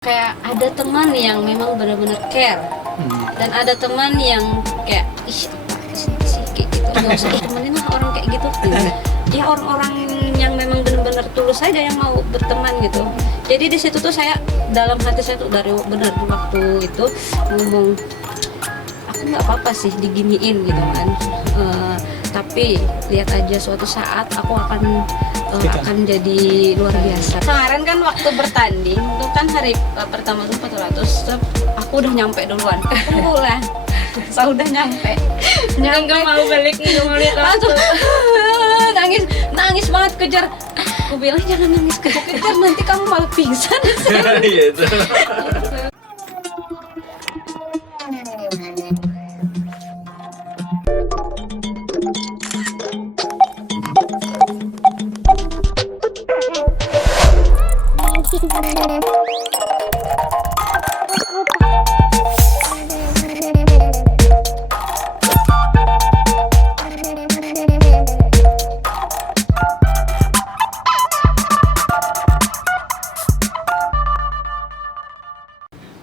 Kayak ada teman yang memang benar-benar care, dan ada teman yang kayak ih sih kayak gitu, nggak usah temenin lah orang kayak gitu. Ya orang-orang yang memang benar-benar tulus saja yang mau berteman gitu. Jadi di situ tuh saya, dalam hati saya tuh dari benar waktu itu ngomong, aku nggak apa-apa sih diginiin gitu kan. Tapi lihat aja suatu saat aku akan jadi luar biasa. Kemarin kan waktu bertanding itu kan hari pertama tuh 400, aku udah nyampe duluan. Tunggu lah, saya udah nyampe. Nggak mau balik, nggak mau lihat langsung. nangis banget kejar. Aku bilang jangan nangis kejar, nanti kamu malah pingsan. Iya itu.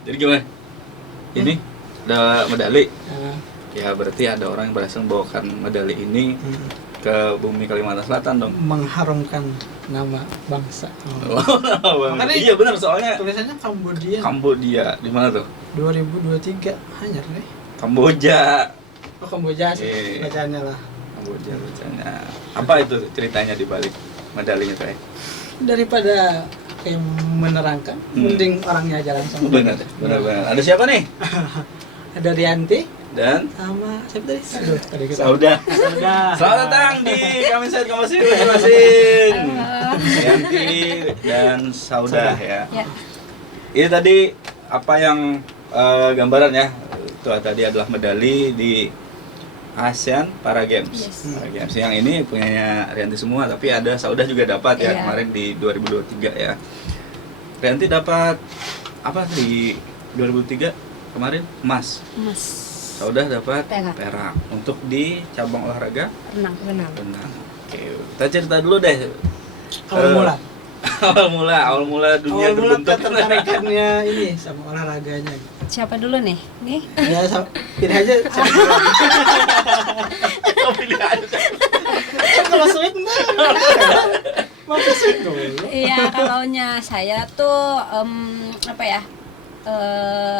Jadi gimana? Ini ada medali. Ya berarti ada orang yang berhasil membawakan medali ini ke bumi Kalimantan Selatan dong. Mengharumkan nama bangsa. Makanya iya benar, soalnya Tulisannya Kambodia. Kambodia di mana tuh? 2023 hanya nih. Kamboja. Oh Kamboja sih Iya. bacaannya lah. Kamboja bacanya. Apa itu ceritanya di balik medalinya teh? Daripada kayak menerangkan, mending orangnya aja langsung. Benar. Ada siapa nih? Ada Rianti Dan sama siapa tadi? Aduh, tadi kita. Sauda. Sauda. Selamat datang di Kaminside Komasin masing-masing. Yanti dan Sauda ya. Ya. Ini tadi apa yang gambaran ya? Itu tadi adalah medali di ASEAN Para Games. Yes. Para Games yang ini punyanya Rianti semua, tapi ada Sauda juga dapat ya Iya. kemarin di 2023 ya. Rianti dapat apa di 2003 kemarin? Emas. Mas Sauda dapat Perak. perak untuk di cabang olahraga renang. renang. Oke, kita cerita dulu deh. Awal mula. awal mula dunia Awal mula terbentuk. ketertarikannya ini sama olahraganya. Siapa dulu nih? Nih. Ya, pilih aja. Kau pilih aja. Kalau sweet enggak. Mau ke sweet dulu. Iya, kalaunya saya tuh apa ya?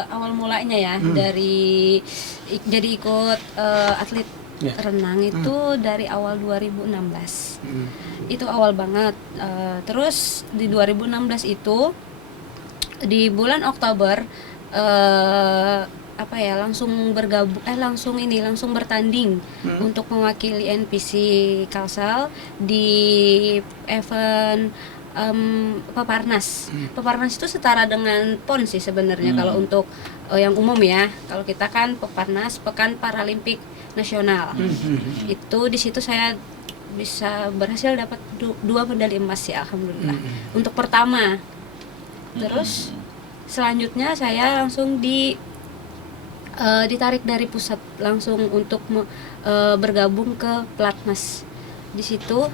Awal mulanya ya dari jadi ikut atlet Ya. renang itu dari awal 2016. Itu awal banget. Terus di 2016 itu di bulan Oktober apa ya, langsung bergabung langsung bertanding untuk mewakili NPC Kalsel di event Peparnas. Peparnas itu setara dengan PON sih sebenarnya kalau untuk yang umum ya. Kalau kita kan Peparnas, Pekan Paralimpik Nasional. Itu di situ saya bisa berhasil dapat 2 medali emas ya, alhamdulillah. Untuk pertama. Terus selanjutnya saya langsung ditarik dari pusat langsung untuk bergabung ke Pelatnas. Di situ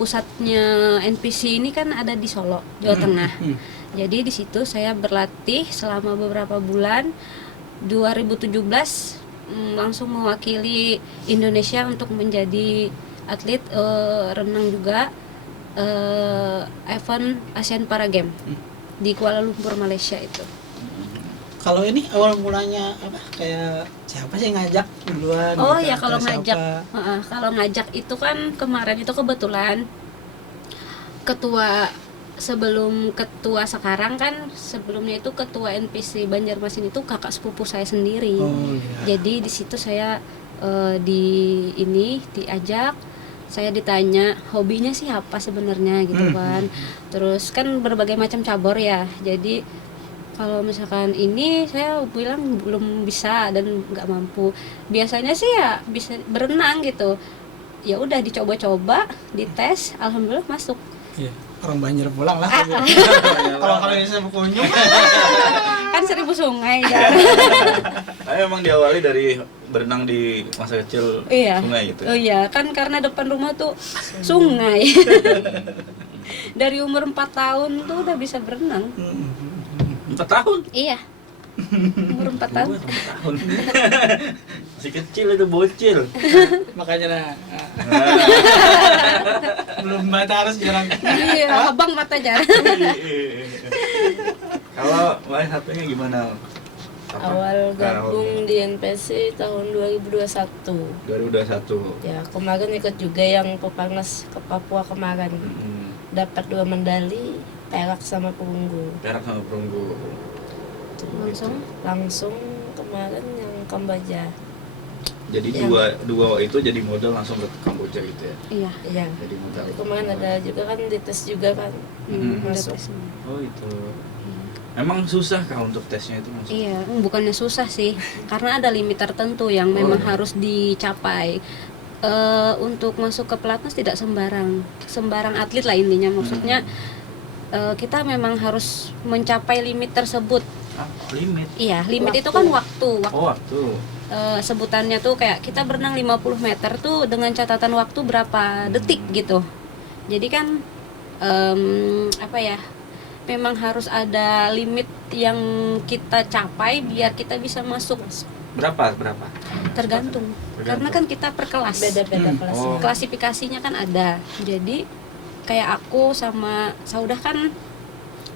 pusatnya NPC ini kan ada di Solo, Jawa Tengah. Jadi di situ saya berlatih selama beberapa bulan. 2017 langsung mewakili Indonesia untuk menjadi atlet renang juga event ASEAN Para Games di Kuala Lumpur, Malaysia itu. Kalau ini awal mulanya apa? Kayak siapa sih ngajak duluan? Oh gitu, ya, kalau atau ngajak, siapa? kalau ngajak itu kan kemarin itu kebetulan sebelum ketua sekarang kan, sebelumnya itu ketua NPC Banjarmasin itu kakak sepupu saya sendiri. Oh, iya. Jadi di situ saya diajak, saya ditanya hobinya sih apa sebenarnya gitu kan. Terus kan berbagai macam cabur ya. Jadi kalau misalkan ini saya bilang belum bisa dan nggak mampu. Biasanya sih ya bisa berenang gitu. Ya udah dicoba-coba, dites, alhamdulillah masuk. Iya, orang Banjar pulang lah. Kalau ini saya berkunjung. Kan 1000 sungai ya. Saya emang diawali dari berenang di masa kecil Iya. sungai gitu. Oh iya, kan karena depan rumah tuh sungai. Dari umur 4 tahun tuh udah bisa berenang. 4 tahun. Iya. Umur 4 tahun. 4 tahun. Masih kecil itu bocil. Makanya belum batas jarang. Iya, abang matanya. Kalau main HP-nya gimana? Awal gabung di NPC tahun 2021. 2021. Ya, kemarin ikut juga yang Peparnas ke Papua kemarin. Dapat 2 medali, perak sama perunggu. Perak sama perunggu. Langsung kemarin yang Kamboja. Jadi Ya. dua itu jadi modal langsung ke Kamboja gitu ya. Iya. Iya. Jadi modal. Kemarin ada juga kan dites juga kan. Masuk. Oh itu. Memang susah kah untuk tesnya itu masuk? Iya, bukannya susah sih, karena ada limit tertentu yang memang harus dicapai. Untuk masuk ke pelatnas tidak sembarang atlet lah intinya. Maksudnya kita memang harus mencapai limit tersebut. Limit. Iya, limit itu kan waktu. Oh, waktu. Sebutannya tuh kayak kita berenang 50 meter tuh dengan catatan waktu berapa detik gitu. Jadi kan apa ya? Memang harus ada limit yang kita capai biar kita bisa masuk. Berapa? Tergantung. Karena kan kita per kelas. Beda-beda kelas. Oh. Klasifikasinya kan ada. Jadi kayak aku sama Saudah kan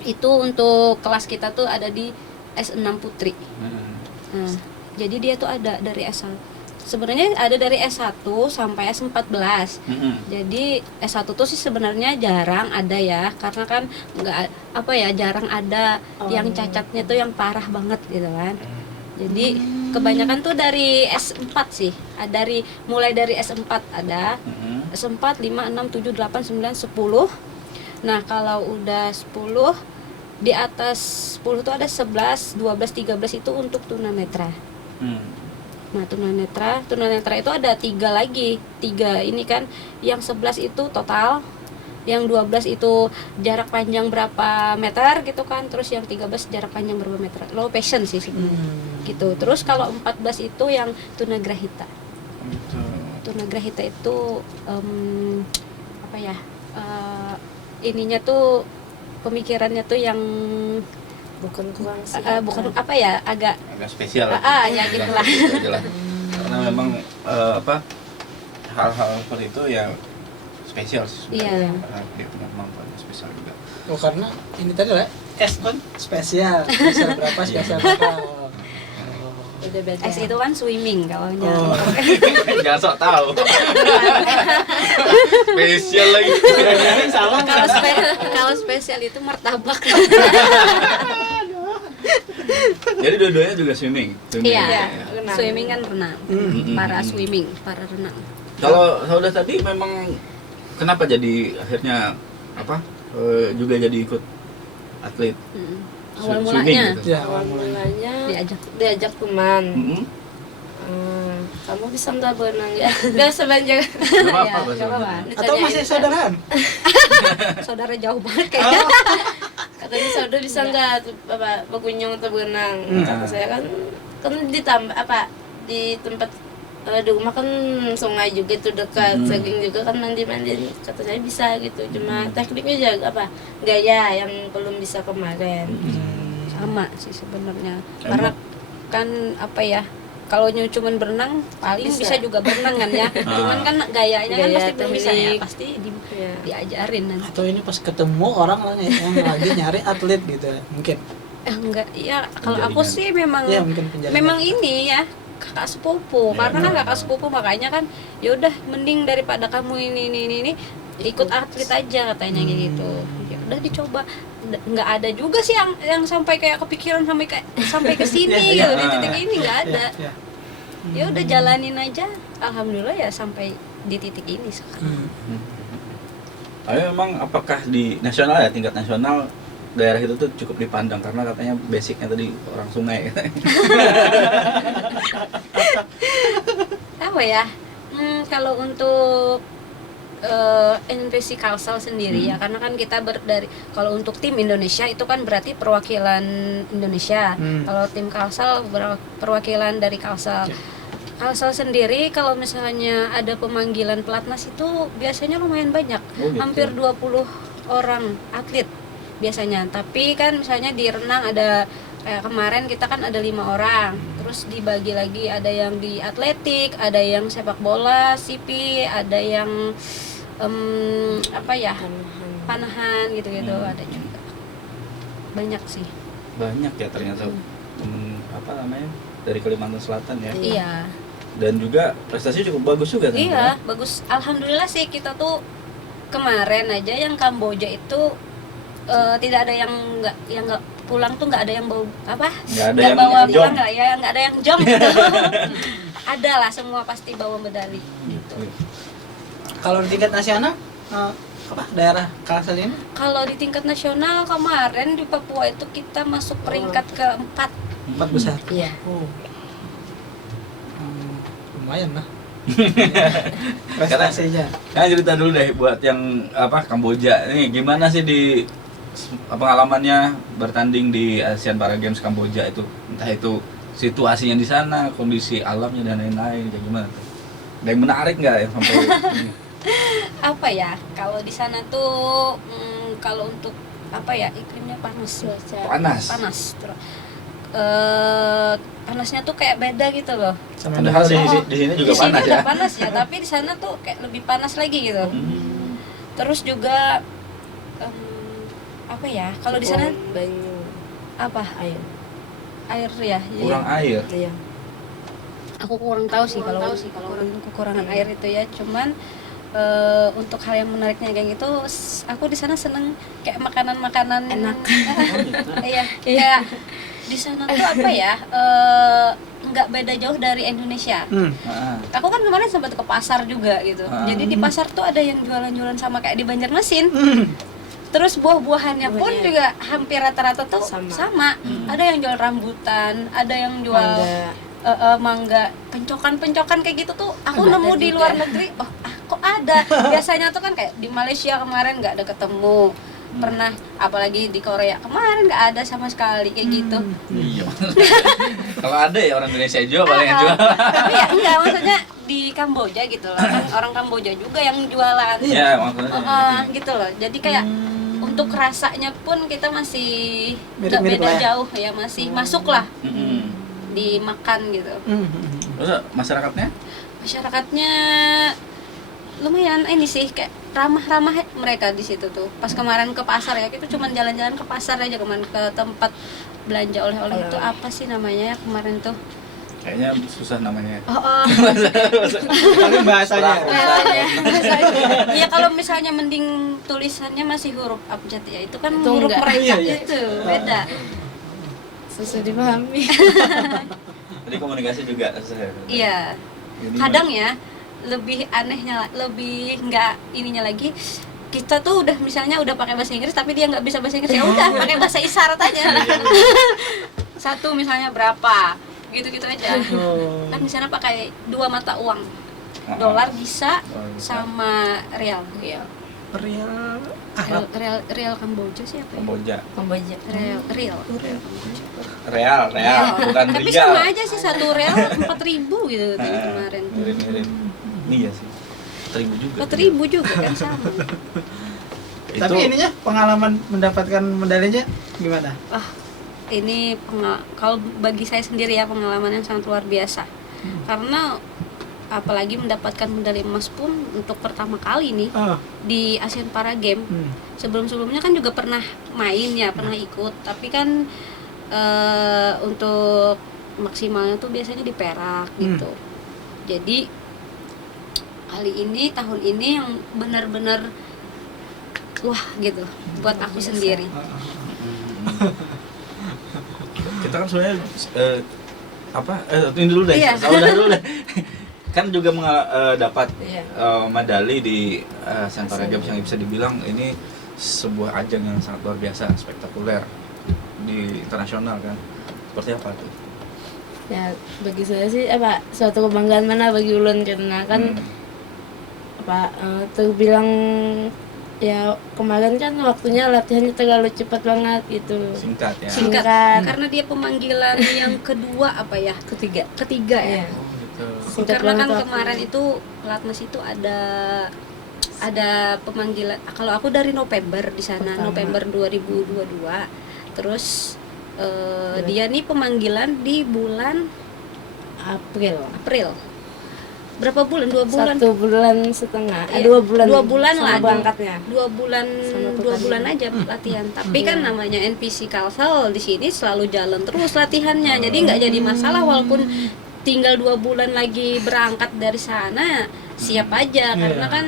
itu untuk kelas kita tuh ada di S6 Putri. Nah, jadi dia tuh ada dari S1. Sebenarnya ada dari S1 sampai S14. Jadi S1 tuh sih sebenarnya jarang ada ya, karena kan nggak apa ya, jarang ada yang cacatnya tuh yang parah banget gitu kan. Jadi kebanyakan tuh dari S4 sih. Mulai dari S4 ada. S4, 5, 6, 7, 8, 9, 10. Nah, kalau udah 10 di atas 10 tuh ada 11, 12, 13 itu untuk tunanetra. Nah, tunanetra itu ada 3 lagi. 3 ini kan, yang 11 itu total, yang 12 itu jarak panjang berapa meter gitu kan, terus yang 13 jarak panjang berapa meter. Low passion sih sebenarnya. Gitu. Terus kalau 14 itu yang tunagrahita. Tunagrahita itu apa ya? Ininya tuh pemikirannya tuh yang Bukan kurang sih. bukan apa ya, agak spesial. ya gitulah. Karena memang hal-hal seperti itu yang spesial sih. Iya. Dia punya kemampuan spesial juga. Oh, karena ini tadi lah S kan spesial berapa spesial berapa. Beda-beda. S itu kan swimming kalau Oh. Jangan sok tahu. Spesial lagi. Salah. kalau spesial itu martabak. Jadi dua-duanya juga swimming. Iya, Ya. renang. swimming kan renang. Para renang. Kalau Saudah tadi memang kenapa jadi akhirnya juga jadi ikut atlet Awal swimming mulanya gitu? Ya, Awal mulanya diajak teman. Kamu bisa nggak berenang ya? Gak sebanyak. Nggak apa-apa, Ya, bahasa nggak apa-apa. Sunda. Atau masih saudaraan? Saudara jauh banget kayaknya. Katanya saudara bisa nggak berkunjung atau berenang? Kata saya kan ditambah di tempat di rumah kan sungai juga tuh dekat, sering juga kan mandi-mandi. Kata saya bisa gitu, cuma tekniknya aja gaya yang belum bisa kemarin. Sama sih sebenarnya. Karena kan kalau cuman berenang paling bisa juga berenang kan ya. Cuman kan gayanya kan Gaya, pasti belum bisa ya. teknik. Pasti Iya. diajarin nanti. Atau ini pas ketemu orang yang lagi nyari atlet gitu ya, mungkin. Enggak, ya kalau aku Penjaringan. sih memang Ya, mungkin penjaringan. memang ini ya kakak sepupu. Karena kan kakak sepupu, makanya kan ya udah mending daripada kamu ini ikut atlet aja katanya gitu. Ya udah dicoba. Nggak ada juga sih yang sampai kayak kepikiran sampai ke sini gitu. Di titik ini nggak ada. Ya. Ya udah jalanin aja. Alhamdulillah ya sampai di titik ini sekarang. Tapi memang apakah di nasional ya, tingkat nasional daerah itu tuh cukup dipandang karena katanya basicnya tadi orang sungai. Apa ya? Kalau untuk NPC Kalsel sendiri ya, karena kan kita kalau untuk tim Indonesia itu kan berarti perwakilan Indonesia. Kalau tim Kalsel perwakilan dari Kalsel. Kalsel sendiri kalau misalnya ada pemanggilan pelatnas itu biasanya lumayan banyak. Oh, gitu. Hampir 20 orang atlet biasanya. Tapi kan misalnya di renang ada kayak kemarin kita kan ada 5 orang, terus dibagi lagi, ada yang di atletik, ada yang sepak bola, sipi, ada yang panahan gitu-gitu, ada juga. Banyak sih. Banyak ya ternyata temen dari Kalimantan Selatan ya. Iya. Dan juga prestasi cukup bagus juga ternyata. Iya, bagus. Alhamdulillah sih kita tuh kemarin aja yang Kamboja itu tidak ada yang nggak pulang tuh, nggak ada yang bawa yang bawa jong. pulang, nggak ada yang jong gitu. Ada lah, semua pasti bawa medali gitu. Kalau di tingkat nasional daerah Kalsel ini? Kalau di tingkat nasional kemarin di Papua itu kita masuk peringkat ke-4. 4 besar. Iya. Oh. Lumayan lah. Karena Prestasinya. cerita dulu deh buat yang Kamboja ini, gimana sih di pengalamannya bertanding di Asian Para Games Kamboja itu, entah itu situasinya di sana, kondisi alamnya dan lain-lain, kayak gimana tuh? Ada yang menarik nggak ya sampai Apa ya, kalau di sana tuh kalau untuk iklimnya panas. Panas. Terus panasnya tuh kayak beda gitu loh. padahal di sini juga Di sini panas udah ya. panas ya, tapi di sana tuh kayak lebih panas lagi gitu. Terus juga kalau di sana banyu air ya. Kurang air. iya. Aku kurang tahu sih kalau kekurangan air itu ya. Cuman untuk hal yang menariknya kayak gitu, aku di sana seneng kayak makanan Enak. Iya, kayak di sana tuh nggak beda jauh dari Indonesia. Aku kan kemarin sempat ke pasar juga gitu. Jadi di pasar tuh ada yang jualan-jualan sama kayak di Banjarmasin. Terus buah-buahannya pun juga hampir rata-rata tuh sama. Ada yang jual rambutan, ada yang jual mangga, pencokan kayak gitu tuh aku nemu di luar negeri. Oh, kok ada? Biasanya tuh kan kayak di Malaysia kemarin nggak ada ketemu. Pernah, apalagi di Korea kemarin nggak ada sama sekali kayak gitu. Iya. Kalau ada ya orang Indonesia jual paling yang jual. Tapi ya enggak, maksudnya di Kamboja gitu loh. Kan orang Kamboja juga yang jualan. Ya, maksudnya. Gitu loh. Jadi kayak untuk rasanya pun kita masih nggak Mirip-mirip beda lah ya. jauh ya, masih masuk lah dimakan gitu. Terus masyarakatnya? Masyarakatnya lumayan ini sih, kayak ramah-ramah mereka di situ tuh. Pas kemarin ke pasar ya, kita cuma jalan-jalan ke pasar aja, kemarin ke tempat belanja oleh-oleh itu apa sih namanya kemarin tuh? Kayaknya susah namanya. Tapi bahasanya. Iya, kalau misalnya mending tulisannya masih huruf abjad ya, itu kan Itu huruf enggak. mereka Iya. itu beda. Susah dipahami. Jadi komunikasi juga susah. Iya. Ini Kadang ya lebih anehnya, lebih nggak ininya lagi, kita tuh udah misalnya udah pakai bahasa Inggris tapi dia nggak bisa bahasa Inggris, ya udah pakai bahasa isyarat aja. Satu misalnya berapa, gitu-gitu aja. Kan di sana pakai 2 mata uang, dolar bisa sama real. Iya. Real Arab. Real Kamboja sih apa ya? Kamboja. Real. Real, bukan Tapi Rial. sama aja sih, 1 real 4.000 gitu tadi kemarin. Mirip-mirip. Iya sih. 4.000 juga. 4.000 juga kan sama. Tapi ininya pengalaman mendapatkan medalinya gimana? Ini kalau bagi saya sendiri ya, pengalaman yang sangat luar biasa. Karena apalagi mendapatkan medali emas pun untuk pertama kali nih di Asian Para Games. Sebelum-sebelumnya kan juga pernah main ya, pernah ikut, tapi kan untuk maksimalnya tuh biasanya di perak gitu. Jadi tahun ini yang benar-benar wah gitu buat aku sendiri. Kita kan sebenarnya ini dulu deh, Iya. udah dulu deh. Kan juga dapat medali di Asian Para Games yang bisa dibilang ini sebuah ajang yang sangat luar biasa, spektakuler di internasional kan. Seperti apa tuh? Ya bagi saya sih suatu kebanggaan mana bagi ulun, karena kan terbilang ya kemarin kan waktunya latihannya terlalu cepat banget gitu. Singkat ya. Singkat. Karena dia pemanggilan yang kedua ketiga ya. Oh, gitu. Singkat Karena kan banget kemarin itu pelatnas itu ada ada pemanggilan. Kalau aku dari November di sana, Pertama. November 2022. Terus dia nih pemanggilan di bulan April. Berapa bulan? 2 bulan. 1 bulan setengah. Iya, 2 bulan. 2 bulan sama lah. berangkatnya. 2 bulan, Sama 2 bulan aja latihan. Tapi kan Iya. namanya NPC Kalsel di sini selalu jalan terus latihannya. Jadi nggak jadi masalah walaupun tinggal 2 bulan lagi berangkat dari sana, siap aja karena kan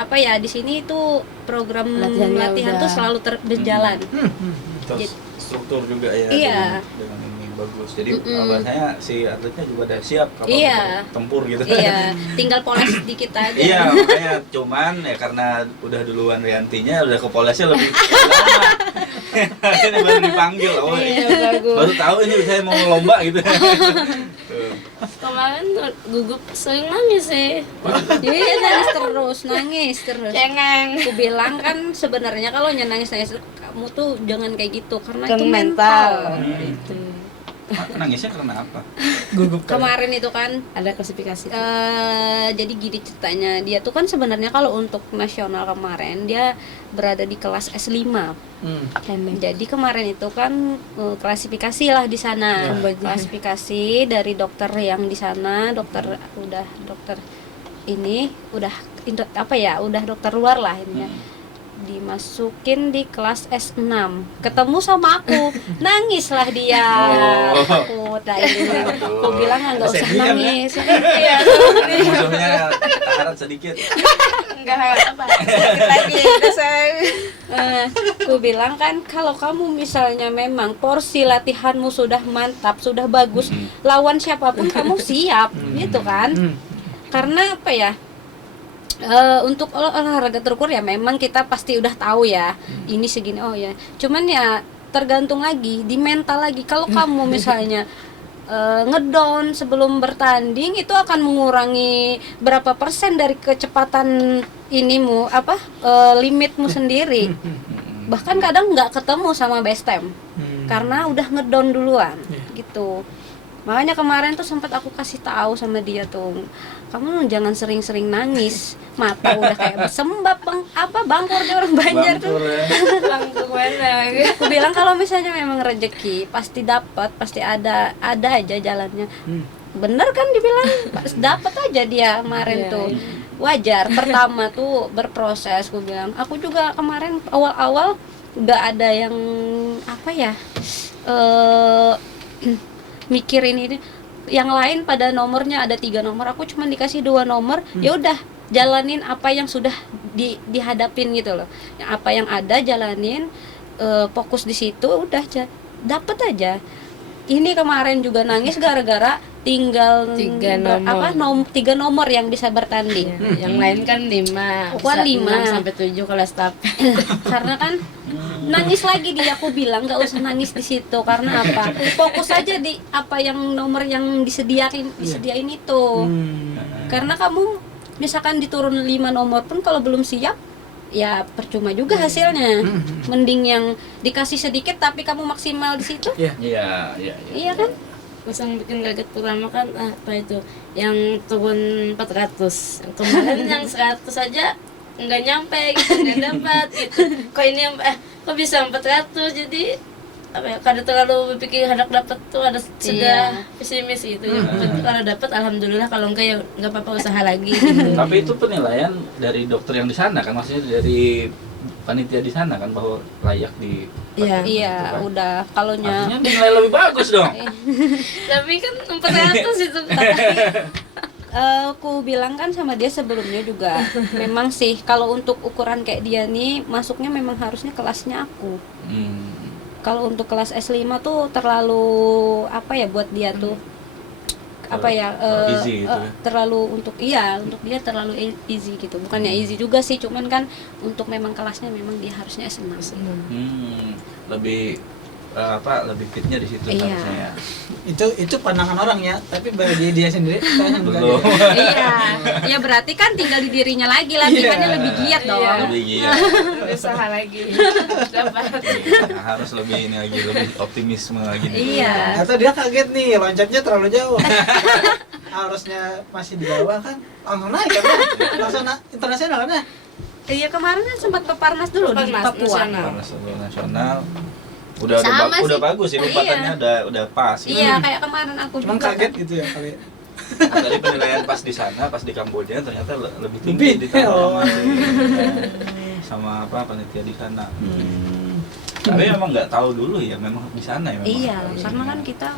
apa ya di sini itu program Latihannya latihan udah- tuh selalu berjalan. Terus struktur juga ya Iya. dengan ini bagus. Jadi Mm-mm. bahasanya si atletnya juga udah siap kapal Iya. tempur gitu. Iya, tinggal poles dikit aja. Iya, makanya cuman ya karena udah duluan Riantinya udah ke polesnya lebih lama. Ini baru dipanggil, oh Iya, bagus. baru tahu ini saya mau lomba gitu. Tuh. Kemarin gugup sering nangis sih. Iya, nangis terus. Cengeng. Aku bilang kan sebenarnya kalau nangis kamu tuh jangan kayak gitu karena Kan itu mental. mental. Nangisnya karena apa? Gugup kan? Kemarin itu kan Ada klasifikasi. jadi gini ceritanya, dia tuh kan sebenarnya kalau untuk nasional kemarin dia berada di kelas S5. Jadi kemarin itu kan klasifikasi lah di sana. Iya. Klasifikasi dari dokter yang di sana, dokter ini udah udah dokter luar lah ininya. Dimasukin di kelas S6. Ketemu sama aku, nangislah dia. Oh. Aku aku bilang nggak usah Sedih kan, nangis. Iya, Musuhnya taharat sedikit. enggak apa. Sedikit lagi selesai. Aku bilang kan kalau kamu misalnya memang porsi latihanmu sudah mantap, sudah bagus, lawan siapapun kamu siap, gitu kan? Karena apa ya? Untuk olahraga terukur ya memang kita pasti udah tahu ya ini segini oh ya. Cuman ya tergantung lagi di mental lagi. Kalau kamu misalnya ngedown sebelum bertanding itu akan mengurangi berapa persen dari kecepatan limitmu sendiri. Bahkan kadang nggak ketemu sama base time karena udah ngedown duluan gitu. Makanya kemarin tuh sempat aku kasih tahu sama dia tuh, kamu jangan sering-sering nangis, mata udah kayak bersembab bangkor dia orang Banjar tuh. Bangkur ya. Bangku mana? Aku bilang kalau misalnya memang rezeki pasti dapat, pasti ada aja jalannya. Bener kan dibilang, dapat aja dia kemarin Iya, tuh. iya. Wajar, pertama tuh berproses. Aku bilang, aku juga kemarin awal-awal nggak ada yang mikirin ini. Yang lain pada nomornya ada 3 nomor, aku cuma dikasih 2 nomor. Ya udah, jalanin apa yang sudah dihadapin gitu loh. Apa yang ada jalanin, fokus di situ, udah dapat aja. Ini kemarin juga nangis gara-gara tinggal 3 nomor. 3 nomor yang bisa bertanding. Yang lain kan 5. Aku kan 5. 6 sampai 7 kalau stafet. Karena kan nangis lagi dia, aku bilang nggak usah nangis di situ karena apa, fokus aja di apa yang nomor yang disediain itu. Karena kamu misalkan diturun 5 nomor pun kalau belum siap ya percuma juga hasilnya. Mending yang dikasih sedikit tapi kamu maksimal di situ. Iya. Iya kan? Terus yang bikin kaget pertama kan apa itu? Yang turun 400. Yang kemarin yang 100 aja nggak nyampe gitu, nggak dapat gitu. Kok ini kok bisa 400? Jadi apa ya, kada terlalu berpikir hendak dapat tuh ada sudah pesimis gitu. Kalau dapat alhamdulillah, kalau enggak ya nggak apa-apa, usaha lagi gitu. Tapi itu penilaian dari dokter yang di sana kan, maksudnya dari panitia di sana kan bahwa layak di Iya. Iya, udah kalonya artinya nilai lebih bagus dong. Tapi kan 400 itu. aku bilang kan sama dia sebelumnya juga memang sih kalau untuk ukuran kayak dia nih masuknya memang harusnya kelasnya aku. Kalau untuk kelas S5 tuh terlalu buat dia tuh easy gitu ya. terlalu untuk dia terlalu easy gitu. Bukannya easy juga sih, cuman kan untuk memang kelasnya memang dia harusnya S6. Lebih lebih fitnya di situ Iya. harusnya ya. Itu pandangan orang ya, tapi bagi dia sendiri kayaknya enggak. Belum. Iya. Ya berarti kan tinggal di dirinya lagi latihannya lebih giat dong. Iya. Lebih gila. Usaha lagi. Dapat. Harus lebih ini lagi, lebih optimisme lagi nih. Iya. Atau dia kaget nih, loncatnya terlalu jauh. Harusnya masih di bawah kan, langsung naik kan, langsung internasional kan ya. Iya kemarin kan sempat peparnas dulu di Peparnas Papua. nasional. Parnas nasional. Udah Sama udah sih. bagus sih lompatannya, udah pas. Iya kayak kemarin aku Cuman juga kaget kan. gitu ya kali. Tadi penilaian pas di sana, pas di Kamboja ternyata lebih tinggi Lebih. ditambah sama apa panitia di sana. Tapi memang nggak tahu dulu ya, memang di sana ya. Memang Iya, harus karena ini. kan kita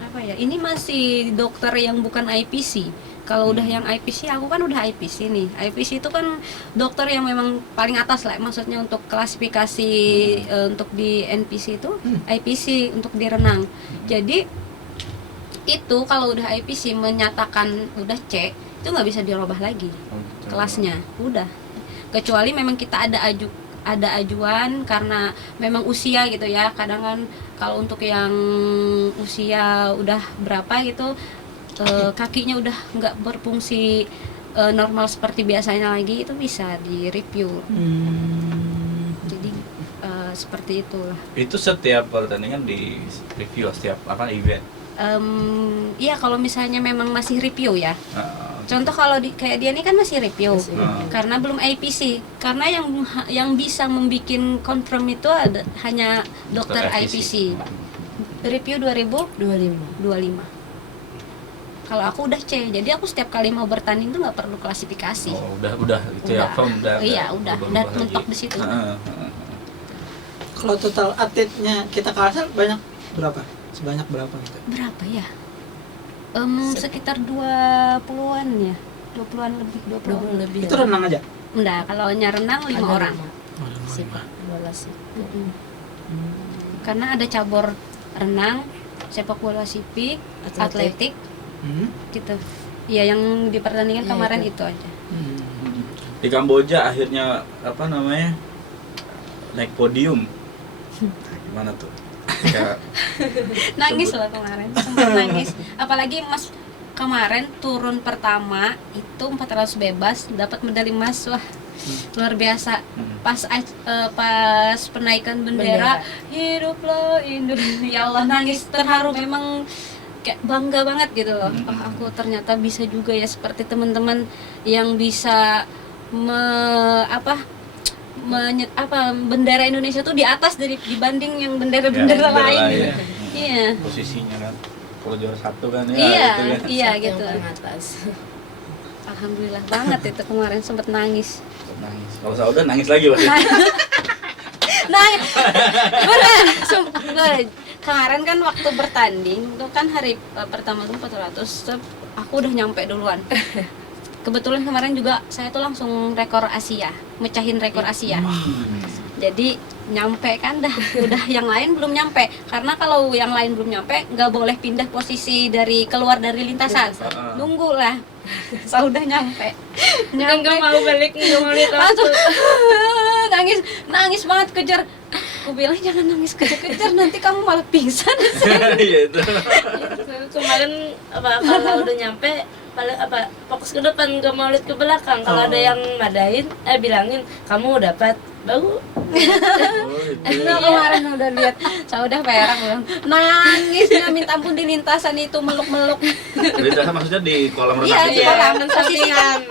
apa ya? Ini masih dokter yang bukan IPC. Kalau udah yang IPC, aku kan udah IPC nih. IPC itu kan dokter yang memang paling atas lah. Maksudnya untuk klasifikasi untuk di NPC itu IPC untuk di renang. Jadi itu kalau udah IPC menyatakan udah C, itu nggak bisa dirubah lagi Oh, gitu. kelasnya. Udah. Kecuali memang kita ada ajuan karena memang usia gitu ya. Kadang kan kalau untuk yang usia udah berapa gitu kakinya udah nggak berfungsi normal seperti biasanya lagi, itu bisa di review. Jadi seperti itulah. Itu setiap pertandingan di review, setiap apa event. Iya kalau misalnya memang masih review ya. Nah, Contoh kalau kayak dia ini kan masih review. Masih. Karena belum IPC. Karena yang bisa membuat confirm itu hanya dokter IPC. Review 2025. Kalau aku udah C, jadi aku setiap kali mau bertanding tuh nggak perlu klasifikasi. oh, udah itu ya, firm Iya, udah mentok di situ. Kalau total atletnya kita Kalsel banyak berapa? Sebanyak berapa gitu? Berapa ya? Sekitar 20-an ya. 20-an lebih, 20 lebih. Itu renang aja? Enggak, kalau renang 5 orang. Sip, bola sip. Karena ada cabur renang, sepak bola sipik, atletik gitu. Iya, yang di pertandingan Iya, kemarin itu. itu aja. Di Kamboja akhirnya apa namanya naik podium. Gimana tuh? Ya, Nangis lah kemarin, sempat nangis. Apalagi Mas kemarin turun pertama itu 400 bebas dapat medali emas, wah luar biasa. Pas penaikan bendera, hiduplah Indonesia, ya Allah nangis terharu, memang kayak bangga banget gitu loh. Oh, aku ternyata bisa juga ya seperti teman-teman yang bisa bendera Indonesia tuh di atas dibanding yang bendera-bendera lain. ya. Iya. Posisinya kan kalau juara satu kan ya Iya, gitu ya. iya Yang gitu. paling atas. Alhamdulillah banget itu kemarin sempet nangis. Nangis. Kalau Sauda nangis lagi Pak. Nangis. Beneran. Beneran. Kemarin kan waktu bertanding itu kan hari pertama tuh 400, aku udah nyampe duluan. Kebetulan kemarin juga saya tuh langsung rekor Asia, mecahin rekor Asia. Jadi nyampe kan udah yang lain belum nyampe. Karena kalau yang lain belum nyampe nggak boleh pindah posisi dari keluar dari lintasan. Nunggu lah. Saya udah nyampe. Nggak mau balik, nggak mau lihat Langsung waktu. nangis banget kejar. Aku bilang jangan nangis kejar-kejar, nanti kamu malah pingsan. Iya itu. Kemarin kalau udah nyampe paling fokus ke depan, nggak mau lihat ke belakang. Kalau ada yang madain bilangin kamu dapat baru. Nah, kemarin udah lihat, saya udah perak bilang nangisnya minta ampun di lintasan itu meluk-meluk. Lintasan maksudnya di kolam renang Iya, itu di ya? kolam.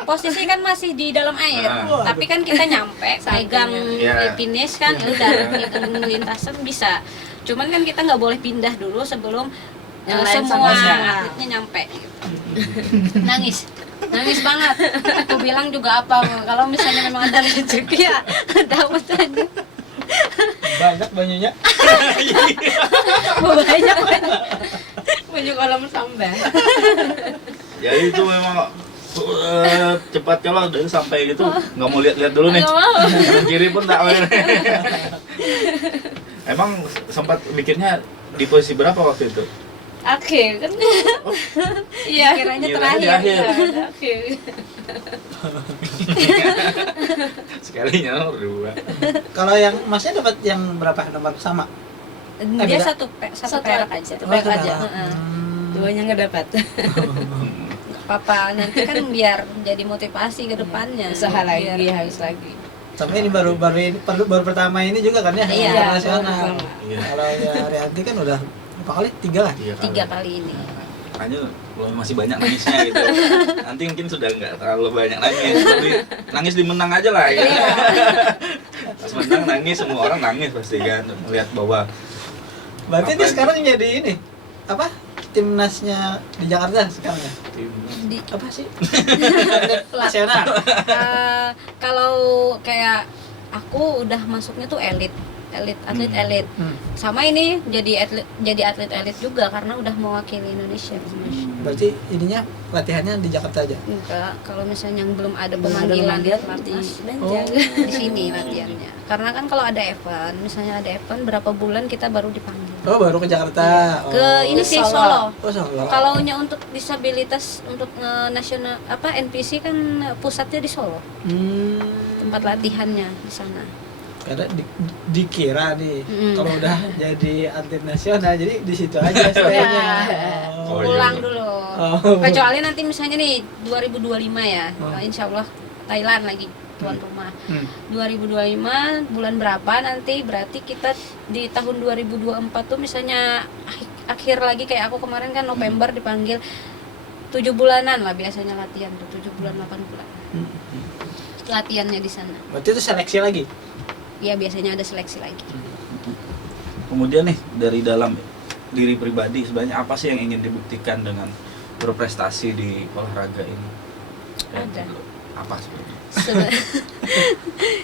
Posisi kan masih di dalam air. Tapi kan kita nyampe, pegang Iya. finish kan, udah ngikutin lintasan bisa. Cuman kan kita nggak boleh pindah dulu sebelum Yang lain semua sama-sama. atletnya nyampe. Nangis banget. Aku bilang juga apa, kalau misalnya memang ada rezeki ya dapat aja. Banyak banyunya. Banyak. Punya kolam sambal. Jadi itu memang cepat kalau udah sampai gitu nggak mau lihat-lihat dulu nih. Nggak mau. Kanan kiri pun tak mau. Emang sempat bikinnya di posisi berapa waktu itu? Akhir kan? Iya. Kiranya Kiranya di terakhir. akhir. Akhir. Sekalinya nomor 2. Kalau yang masnya dapat yang berapa nomor sama? Dia beda. satu perak aja. Satu perak aja. Heeh. Duanya nggak dapat. Papa nanti kan biar jadi motivasi ke depannya. Usaha lagi, Biar- harus lagi. Tapi ini baru pertama ini juga kan ya? Iya, internasional. baru pertama. Iya. Kalau ya Rianti kan udah berapa kali? 3 lah. Tiga kali ini. makanya masih banyak nangisnya gitu. Nanti mungkin sudah nggak terlalu banyak nangis, tapi nangis di menang aja lah ya. Pas menang nangis, semua orang nangis pasti kan melihat bahwa Berarti Apa dia itu? sekarang jadi ini apa? Timnasnya di Jakarta sekarang ya? Di Apa sih? Nasional. kalau kayak aku udah masuknya tuh atlet elit. Sama ini jadi atlet elit juga karena udah mewakili Indonesia. Berarti ininya latihannya di Jakarta aja. Enggak, kalau misalnya yang belum ada Belum ada pemanggilan pemanggilan di di Banjar, di sini latihannya. Karena kan kalau ada event, misalnya ada event berapa bulan kita baru dipanggil. Oh, baru ke Jakarta. Oh. Ke ini sih Solo. Solo. Oh, Solo. Kalau untuk disabilitas untuk nasional NPC kan pusatnya di Solo. Tempat latihannya di sana. Karena dikira nih kalau Mm. udah jadi atlet nasional jadi di situ aja stay-nya. Oh, iya. Pulang dulu. Oh. Kecuali nanti misalnya nih 2025 ya. Oh. Insya Allah Thailand lagi tuan rumah. 2025 bulan berapa nanti berarti kita di tahun 2024 tuh misalnya akhir lagi kayak aku kemarin kan November dipanggil 7 bulanan lah biasanya latihan tuh 7 bulan 8 bulan latihannya di sana. Berarti itu seleksi lagi. Ya biasanya ada seleksi lagi. kemudian nih dari dalam diri pribadi sebenarnya apa sih yang ingin dibuktikan dengan berprestasi di olahraga ini? Ada. Apa sebenarnya?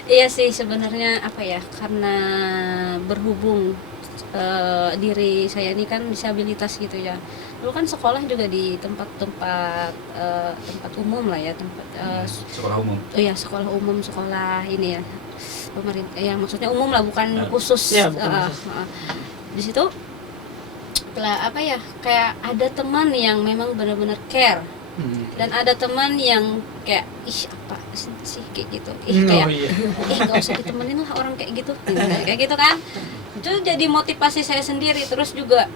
Iya sih sebenarnya apa ya karena berhubung diri saya ini kan disabilitas gitu ya. Dulu kan sekolah juga di tempat-tempat tempat umum lah ya tempat Sekolah umum. iya sekolah umum sekolah ini ya pemerintah yang maksudnya umum lah bukan khusus. Ya, bukan khusus. Di situ telah apa ya kayak ada teman yang memang benar-benar care dan ada teman yang kayak ih apa sih kayak gitu kayak iya. nggak usah ditemenin lah orang kayak gitu kayak gitu kan itu jadi motivasi saya sendiri terus juga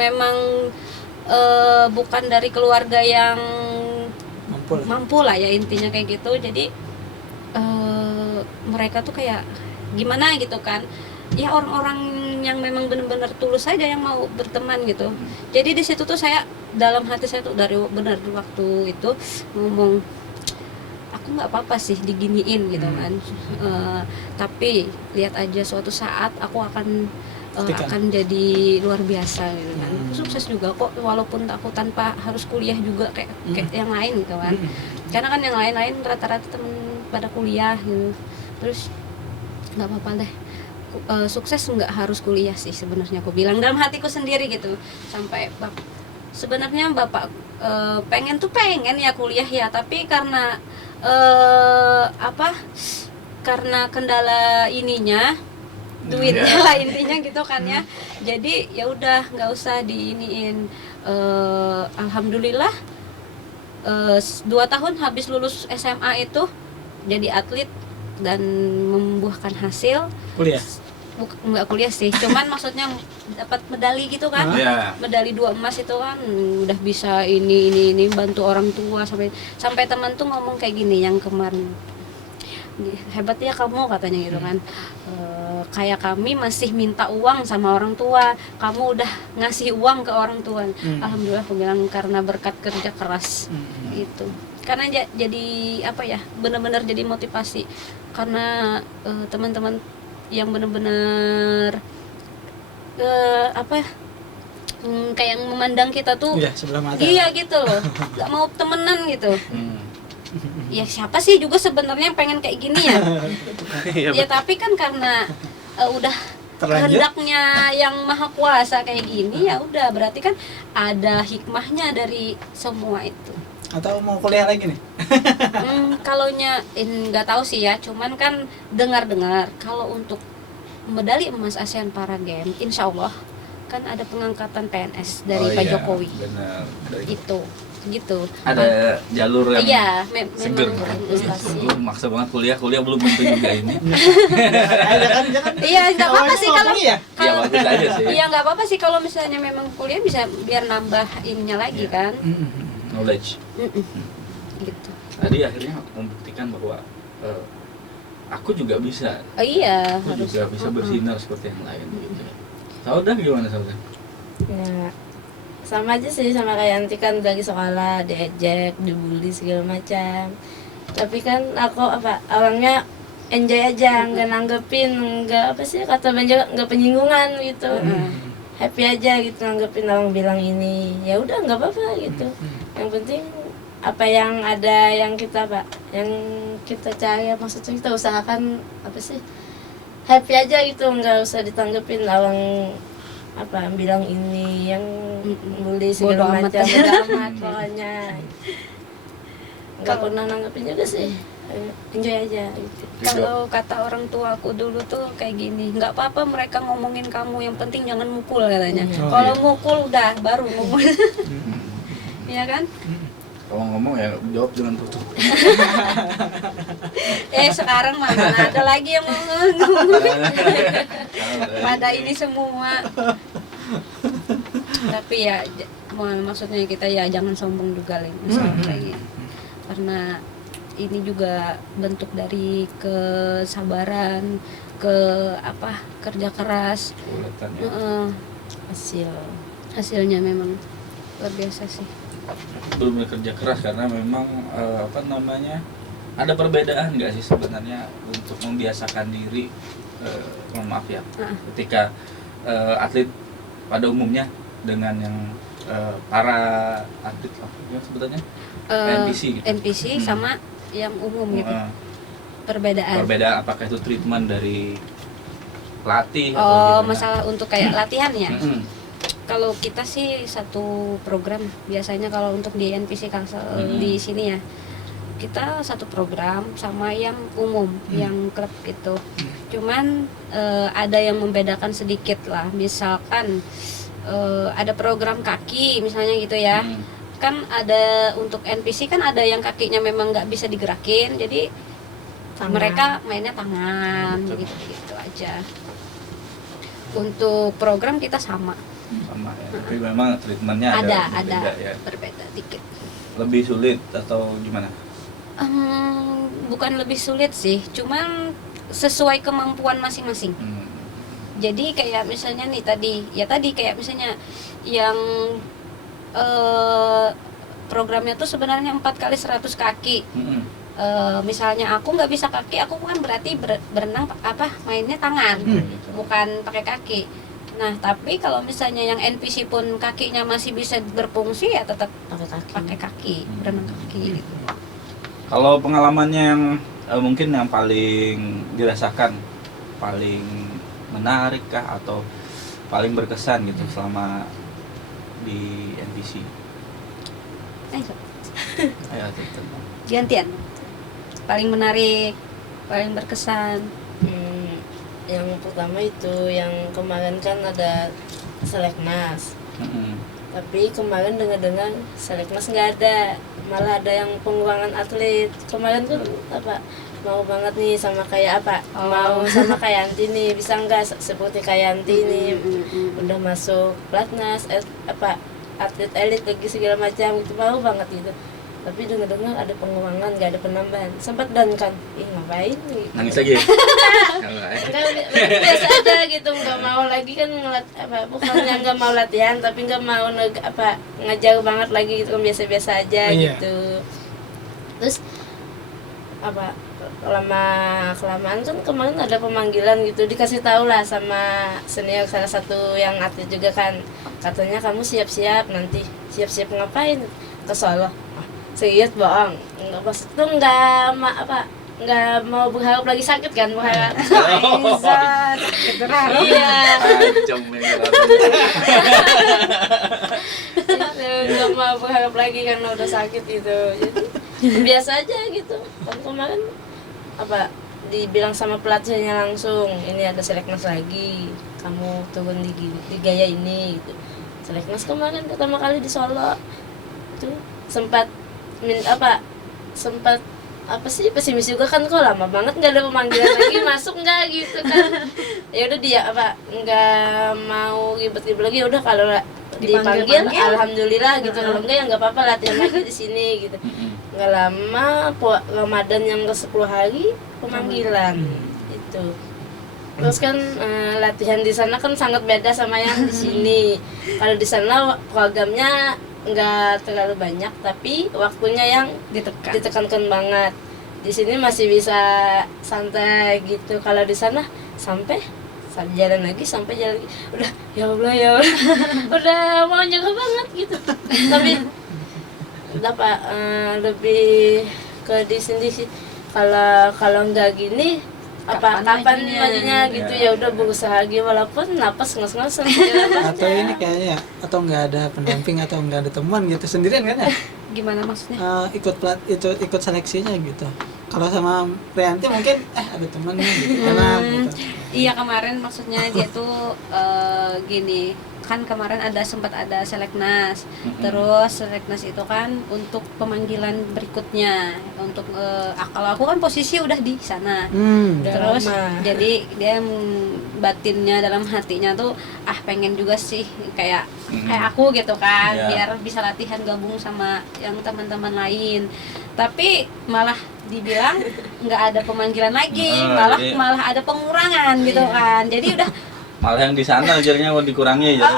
memang bukan dari keluarga yang mampu lah ya intinya kayak gitu jadi mereka tuh kayak gimana gitu kan ya orang-orang yang memang benar-benar tulus saja yang mau berteman gitu jadi di situ tuh saya dalam hati saya tuh dari benar di waktu itu ngomong aku nggak apa-apa sih diginiin gitu kan tapi lihat aja suatu saat aku akan jadi luar biasa gitu kan aku sukses juga kok walaupun aku tanpa harus kuliah juga kayak yang lain gitu kan karena kan yang lain-lain rata-rata temen pada kuliah gitu terus nggak apa-apa deh sukses nggak harus kuliah sih sebenarnya aku bilang dalam hatiku sendiri gitu sampai sebenarnya bapak pengen ya kuliah ya tapi karena karena kendala ininya duitnya lah intinya gitu kan ya jadi ya udah nggak usah diiniin alhamdulillah 2 tahun habis lulus SMA itu jadi atlet dan membuahkan hasil kuliah nggak kuliah sih cuman maksudnya dapat medali gitu kan medali 2 emas itu kan udah bisa ini bantu orang tua sampai teman tuh ngomong kayak gini yang kemarin hebat ya kamu katanya gitu kan kayak kami masih minta uang sama orang tua kamu udah ngasih uang ke orang tua alhamdulillah aku bilang karena berkat kerja keras itu karena jadi apa ya benar-benar jadi motivasi karena teman-teman yang benar-benar kayak memandang kita tuh sebelah mata. iya gitu loh nggak mau temenan gitu ya siapa sih juga sebenarnya pengen kayak gini ya ya tapi kan karena udah kehendaknya yang maha kuasa kayak gini ya udah berarti kan ada hikmahnya dari semua itu atau mau kuliah lagi nih kalaunya nggak tahu sih ya cuman kan dengar-dengar kalau untuk medali emas ASEAN Para Games insya Allah kan ada pengangkatan PNS dari Pak Jokowi benar. gitu ada jalur yang iya seger lu maksa banget kuliah belum tentu juga ini iya nggak apa-apa sih kalau ya bagus aja sih iya nggak apa-apa sih kalau misalnya memang kuliah bisa biar nambah ininya lagi kan knowledge gitu tadi akhirnya membuktikan bahwa aku juga bisa iya aku harus juga bisa bersinar seperti yang lain gitu. Saudah gimana Saudah? Ya sama aja sih sama kayak Yanti kan lagi sekolah diejek, dibully segala macam. Tapi kan aku orangnya enjoy aja, nggak nanggepin, nggak kata Banja nggak penyinggungan gitu. Happy aja gitu nanggepin orang bilang ini, ya udah nggak apa-apa gitu. Yang penting apa yang ada yang kita yang kita cari, maksudnya kita usahakan happy aja gitu, nggak usah ditanggepin orang bilang ini yang bully segala macam, bodo amat pokoknya. Nggak pernah nanggepin juga sih, enjoy aja gitu. Kalau kata orang tua aku dulu tuh kayak gini, nggak apa-apa mereka ngomongin kamu, yang penting jangan mukul katanya. Kalau mukul udah baru ngomong. Iya kan? Kalau ngomong ya jawab dengan tutup. Sekarang mah mana ada lagi yang ngomong. Pada ini semua. Tapi ya maksudnya kita ya jangan sombong juga lah kayak gitu. Karena ini juga bentuk dari kesabaran, kerja keras. Hasilnya memang luar biasa sih. Belum bekerja keras karena memang ada perbedaan nggak sih sebenarnya untuk membiasakan diri, mohon maaf ya, ketika atlet pada umumnya dengan yang para atlet sebetulnya NPC gitu. NPC sama yang umum gitu. Perbedaan apakah itu treatment dari pelatih atau masalah untuk kayak latihan ya. Kalau kita sih satu program biasanya kalau untuk di NPC Kalsel di sini ya, kita satu program sama yang umum, yang klub gitu. Cuman ada yang membedakan sedikit lah, misalkan ada program kaki misalnya gitu ya. Kan ada untuk NPC kan ada yang kakinya memang nggak bisa digerakin, jadi mereka mainnya tangan gitu aja. Untuk program kita sama ya. Tapi memang treatmentnya ada berbeda dikit. Lebih sulit atau gimana? Bukan lebih sulit sih, cuman sesuai kemampuan masing-masing. Jadi kayak misalnya nih tadi kayak misalnya yang programnya tuh sebenarnya 4 kali 100 kaki. Misalnya aku nggak bisa kaki, aku kan berarti berenang mainnya tangan, bukan pakai kaki. Nah tapi kalau misalnya yang NPC pun kakinya masih bisa berfungsi ya tetap pakai kaki, berenang kaki gitu. Kalau pengalamannya yang mungkin yang paling dirasakan, paling menarik kah atau paling berkesan gitu selama di NPC? Ayo gantian. Paling menarik, paling berkesan. Yang pertama itu yang kemarin kan ada seleknas. Tapi kemarin dengar seleknas nggak ada, malah ada yang pengurangan atlet. Kemarin tuh mau banget nih sama kayak mau sama kayak Yanti nih, bisa nggak seperti kayak Yanti nih, udah masuk pelatnas atlet elit lagi segala macam gitu, mau banget gitu. Tapi dengar ada pengurangan, nggak ada penambahan, sempat dan kan ngapain gitu. Nangis lagi Enggak, biasa aja gitu, nggak mau lagi kan bukannya nggak mau latihan, tapi nggak mau ngajar banget lagi gitu kan, biasa-biasa aja gitu. Terus kelamaan kan kemarin ada pemanggilan gitu, dikasih tahu lah sama senior salah satu yang atlet juga kan, katanya kamu siap-siap nanti. Siap-siap ngapain? Ke Solo. Serius bohong, nggak pas itu nggak mau berharap lagi sakit kan, berharap iya nggak mau berharap lagi karena udah sakit gitu, jadi biasa aja gitu. Kan kemarin dibilang sama pelatihnya langsung, ini ada seleknas lagi, kamu turun di gaya ini gitu. Seleknas kemarin pertama kali di Solo itu sempat pesimis juga kan, kok lama banget nggak ada pemanggilan lagi, masuk nggak gitu kan. Ya udah dia nggak mau ribet-ribet lagi, udah kalau dipanggil alhamdulillah gitu, kalau enggak ya nggak apa-apa, latihan lagi di sini gitu. Nggak lama Ramadan yang ke 10 hari pemanggilan itu. Terus kan latihan di sana kan sangat beda sama yang di sini. Kalau di sana programnya nggak terlalu banyak, tapi waktunya yang ditekankan banget. Di sini masih bisa santai gitu. Kalau di sana sampai jalan lagi, udah ya Allah ya Allah, udah mau nyerah banget gitu. Tapi dapat lebih ke di sini sih. Kalau nggak gini kapan majunya gitu, ya udah berusaha lagi walaupun napas ngos-ngosan Atau ini kayaknya atau nggak ada pendamping atau nggak ada teman gitu, sendirian kan ya? Gimana maksudnya? Ikut seleksinya gitu. Kalau sama Rianti mungkin ada temannya gitu, enak gitu. Iya, kemarin maksudnya dia tuh gini, kan kemarin sempat ada seleknas. Terus seleknas itu kan untuk pemanggilan berikutnya, untuk kalau aku kan posisi udah di sana. Terus jadi dia batinnya dalam hatinya tuh pengen juga sih kayak aku gitu kan, biar bisa latihan gabung sama yang teman-teman lain. Tapi malah dibilang nggak ada pemanggilan lagi, malah ada pengurangan gitu kan. Jadi udah malah yang di sana ajarnya mau dikurangi ya.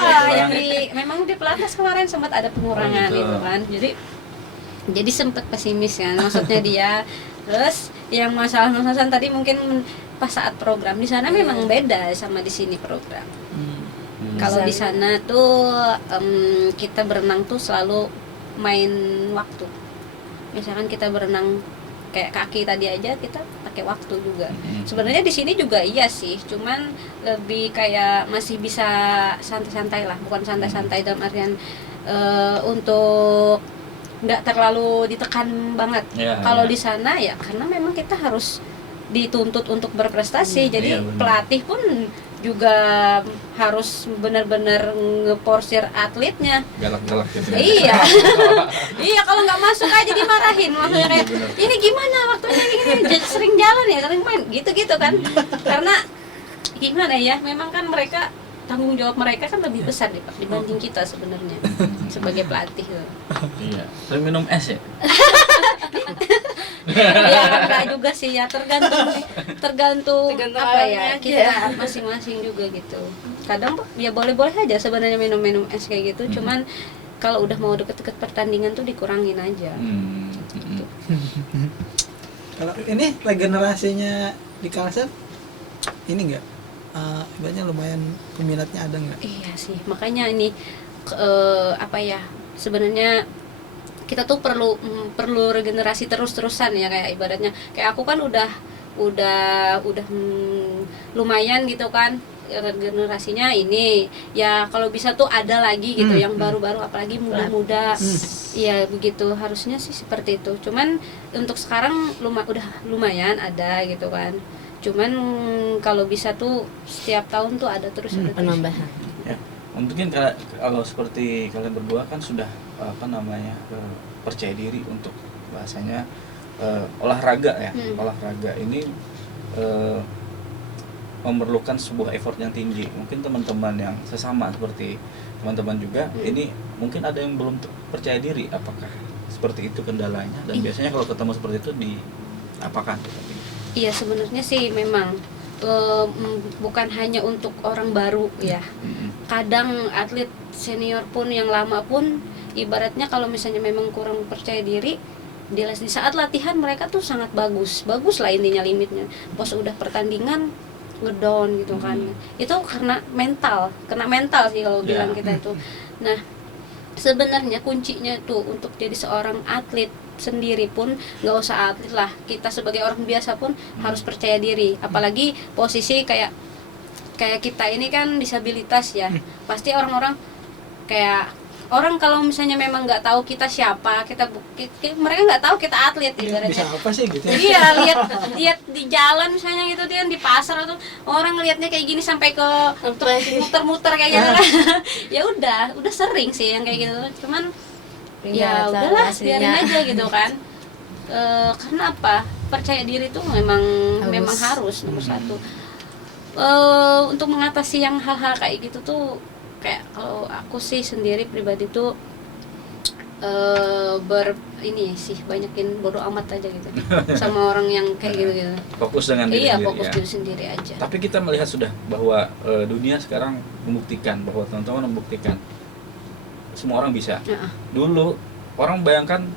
Memang di pelatnas kemarin sempat ada pengurangan gitu kan. Jadi sempat pesimis kan maksudnya dia. Terus yang masalah tadi mungkin pas saat program di sana memang beda sama di sini program. Kalau di sana tuh kita berenang tuh selalu main waktu. Misalkan kita berenang kayak kaki tadi aja kita pakai waktu juga. Sebenarnya di sini juga iya sih, cuman lebih kayak masih bisa santai-santai lah, bukan santai-santai dalam artian untuk nggak terlalu ditekan banget. Kalau di sana ya karena memang kita harus dituntut untuk berprestasi, jadi pelatih pun juga harus benar-benar ngeporsir atletnya. Galak-galak gitu. Iya. Iya, kalau nggak masuk aja dimarahin. Maksudnya kayak ini gimana waktunya gini, sering jalan ya, sering main gitu-gitu kan. Karena gimana ya, memang kan mereka tanggung jawab mereka kan lebih besar dibanding kita sebenarnya sebagai pelatih. Iya. Sering minum es ya? Ya enggak juga sih ya, tergantung apa ya kita masing-masing juga gitu. Kadang ya boleh-boleh aja sebenarnya minum es kayak gitu, cuman kalau udah mau deket-deket pertandingan tuh dikurangin aja. Gitu. Kalau ini regenerasinya di Kalsel ini enggak ibaratnya lumayan peminatnya ada nggak? Iya sih, makanya ini sebenarnya kita tuh perlu regenerasi terus-terusan ya, kayak ibaratnya kayak aku kan udah lumayan gitu kan regenerasinya ini ya, kalau bisa tuh ada lagi gitu yang baru-baru, apalagi muda-muda. Iya begitu, harusnya sih seperti itu. Cuman untuk sekarang udah lumayan ada gitu kan. Cuman kalau bisa tuh setiap tahun tuh ada terus penambahan. Ya, mungkin kalau seperti kalian berdua kan sudah percaya diri untuk bahasanya olahraga ya. Olahraga ini memerlukan sebuah effort yang tinggi. Mungkin teman-teman yang sesama seperti teman-teman juga ini mungkin ada yang belum percaya diri. Apakah seperti itu kendalanya? Dan biasanya kalau ketemu seperti itu diapakan? Iya, sebenarnya sih memang bukan hanya untuk orang baru ya. Kadang atlet senior pun yang lama pun ibaratnya kalau misalnya memang kurang percaya diri, di saat latihan mereka tuh sangat bagus lah intinya limitnya. Pas udah pertandingan ngedown gitu kan. Itu karena kena mental sih kalau bilang kita itu. Nah, sebenarnya kuncinya tuh untuk jadi seorang atlet sendiri pun, nggak usah atlet lah, kita sebagai orang biasa pun harus percaya diri. Apalagi posisi kayak kita ini kan disabilitas ya, pasti orang-orang kayak orang kalau misalnya memang nggak tahu kita siapa, mereka nggak tahu kita atlet ibaratnya. Bisa apa sih gitu? Iya, lihat di jalan misalnya gitu, dia di pasar atau orang ngelihatnya kayak gini sampai ke muter-muter kayak gitu. Ya udah sering sih yang kayak gitu. Cuman ya udahlah, biarin aja gitu kan. Karena apa? Percaya diri tuh memang harus nomor satu. Untuk mengatasi yang hal-hal kayak gitu tuh, kayak kalau aku sih sendiri pribadi tuh ini sih banyakin bodo amat aja gitu sama orang yang kayak gitu. Fokus dengan diri Iya, sendiri, fokus ya. diri sendiri aja. Tapi kita melihat sudah bahwa dunia sekarang membuktikan bahwa teman-teman membuktikan semua orang bisa. Heeh. Dulu orang bayangkan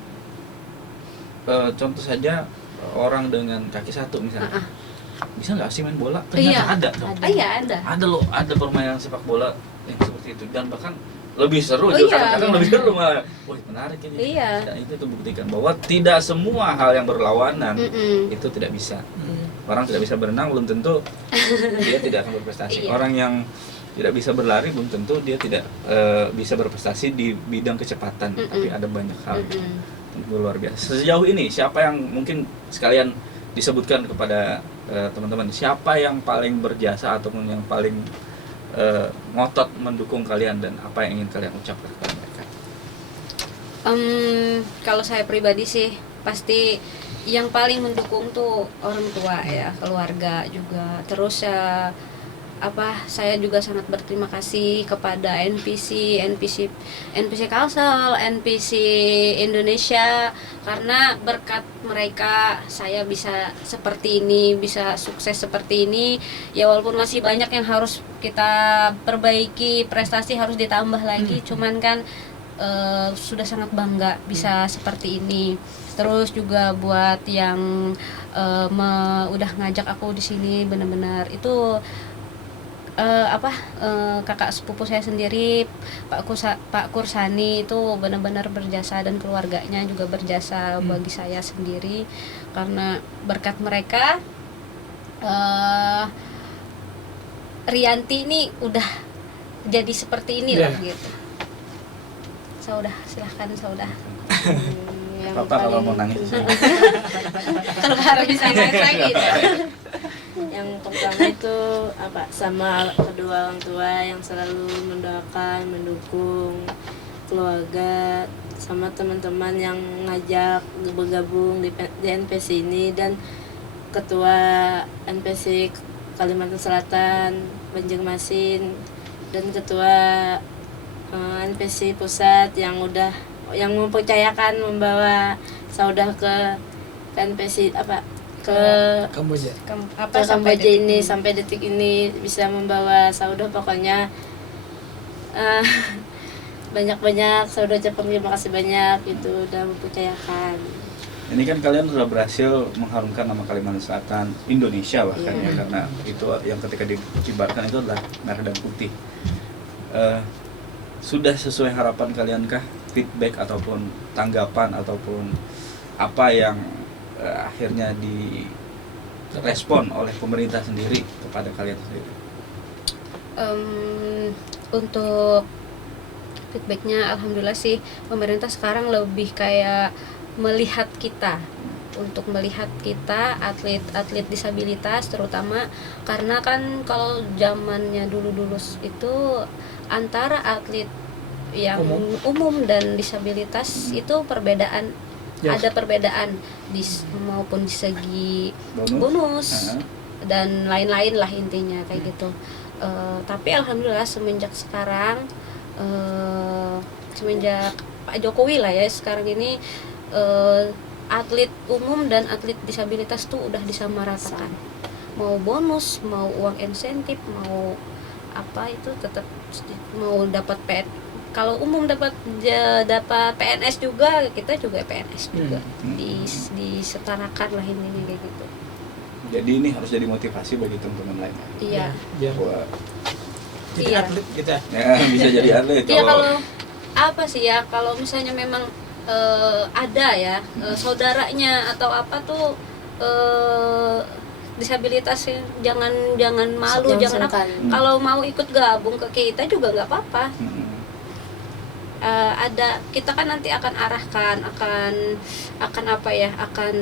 contoh saja orang dengan kaki satu misalnya. Heeh. Bisa nggak sih main bola? Ternyata ada tuh. Iya, ada. Ada loh, ada permainan sepak bola yang seperti itu dan bahkan lebih seru Oh, juga iya, kadang-kadang iya. lebih seru malah. Wih, menarik ini. Iya. Dan itu tuh buktikan bahwa tidak semua hal yang berlawanan Mm-mm. itu tidak bisa. Orang tidak bisa berenang belum tentu dia tidak akan berprestasi. Iya. Orang yang tidak bisa berlari belum tentu dia tidak bisa berprestasi di bidang kecepatan. Mm-mm. Tapi ada banyak hal Mm-mm. yang luar biasa. Sejauh ini siapa yang mungkin sekalian disebutkan kepada teman-teman, siapa yang paling berjasa ataupun yang paling ngotot mendukung kalian dan apa yang ingin kalian ucapkan kepada mereka? Kalau saya pribadi sih pasti yang paling mendukung tuh orang tua ya, keluarga juga. Terus saya juga sangat berterima kasih kepada NPC Kalsel, NPC Indonesia, karena berkat mereka saya bisa seperti ini, bisa sukses seperti ini. Ya walaupun masih banyak yang harus kita perbaiki, prestasi harus ditambah lagi, cuman kan sudah sangat bangga bisa seperti ini. Terus juga buat yang udah ngajak aku di sini, benar-benar itu kakak sepupu saya sendiri, Pak Kursani itu benar-benar berjasa, dan keluarganya juga berjasa bagi saya sendiri. Karena berkat mereka Rianti ini udah jadi seperti inilah gitu. Saudah, silahkan Saudah. Yang Papa kalau paling- mau nangis. Kalau harus bisa naik lagi. yang pertama itu sama kedua orang tua yang selalu mendoakan, mendukung, keluarga, sama teman-teman yang ngajak bergabung di NPC ini, dan ketua NPC Kalimantan Selatan Banjarmasin, dan ketua NPC pusat yang mempercayakan membawa Saudah ke NPC ke Kamboja. Kamboja ini sampai detik ini bisa membawa Saudah. Pokoknya banyak-banyak Saudah ucapkan terima kasih banyak, itu udah mempercayakan. Ini kan kalian sudah berhasil mengharumkan nama Kalimantan Selatan, Indonesia bahkan ya, karena itu yang ketika dikibarkan itu adalah merah dan putih. Sudah sesuai harapan kalian kah feedback ataupun tanggapan ataupun apa yang akhirnya direspon oleh pemerintah sendiri kepada kalian sendiri? Untuk feedbacknya alhamdulillah sih pemerintah sekarang lebih kayak melihat kita atlet disabilitas terutama, karena kan kalau zamannya dulu itu antara atlet yang umum dan disabilitas itu perbedaan. Ada perbedaan maupun di segi bonus dan lain-lain lah intinya kayak gitu. Tapi alhamdulillah semenjak sekarang, semenjak Pak Jokowi lah ya sekarang ini, atlet umum dan atlet disabilitas tuh udah disamaratakan. Mau bonus, mau uang insentif, mau apa itu tetap mau dapat kalau umum dapat PNS juga, kita juga PNS juga disetarakan lah ini kayak gitu. Jadi ini harus jadi motivasi bagi teman-teman lain. Iya. Bahwa Jadi Iya. atlet kita. ya, bisa jadi atlet Iya, kalau apa sih ya, kalau misalnya memang ada ya saudaranya atau apa tuh disabilitasnya, jangan malu, jangan apa. Kalau mau ikut gabung ke kita juga nggak apa-apa. Ada, kita kan nanti akan arahkan, akan apa ya, akan